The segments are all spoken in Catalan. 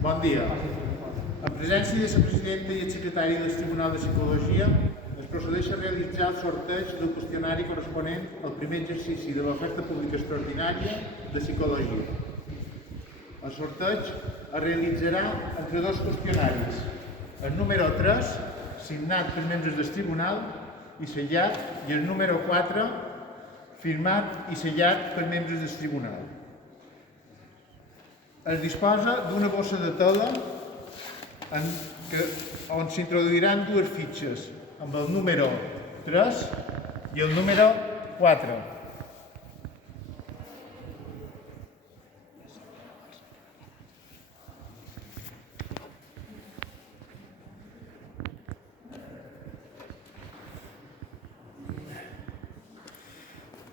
Bon dia. En presència de la presidenta i el secretari del Tribunal de Psicologia, es procedeix a realitzar el sorteig del qüestionari corresponent al primer exercici de l'oferta pública extraordinària de Psicologia. El sorteig es realitzarà entre dos qüestionaris. El número 3, signat per membres del Tribunal i sellat, i el número 4, firmat i sellat per membres del Tribunal. Es disposa d'una bossa de tela on s'introduiran dues fitxes, amb el número 3 i el número 4.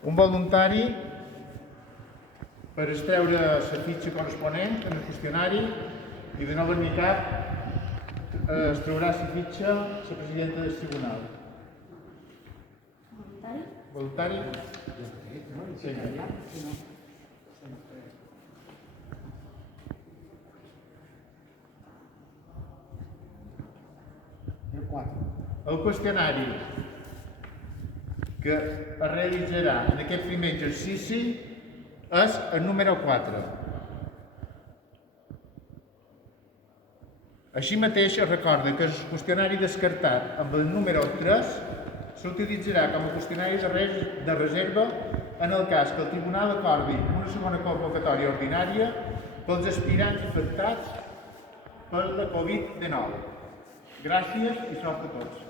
Un voluntari per extreure la fitxa corresponent en el qüestionari i de nou en cap es traurà la fitxa la presidenta del tribunal. Voluntari? Sí. El qüestionari que es realitzarà en aquest primer exercici és el número 4. Així mateix es recorda que el qüestionari descartat amb el número 3 s'utilitzarà com a qüestionari de reserva en el cas que el tribunal acordi una segona convocatòria ordinària pels aspirants afectats per la Covid-19. Gràcies i sort a tots.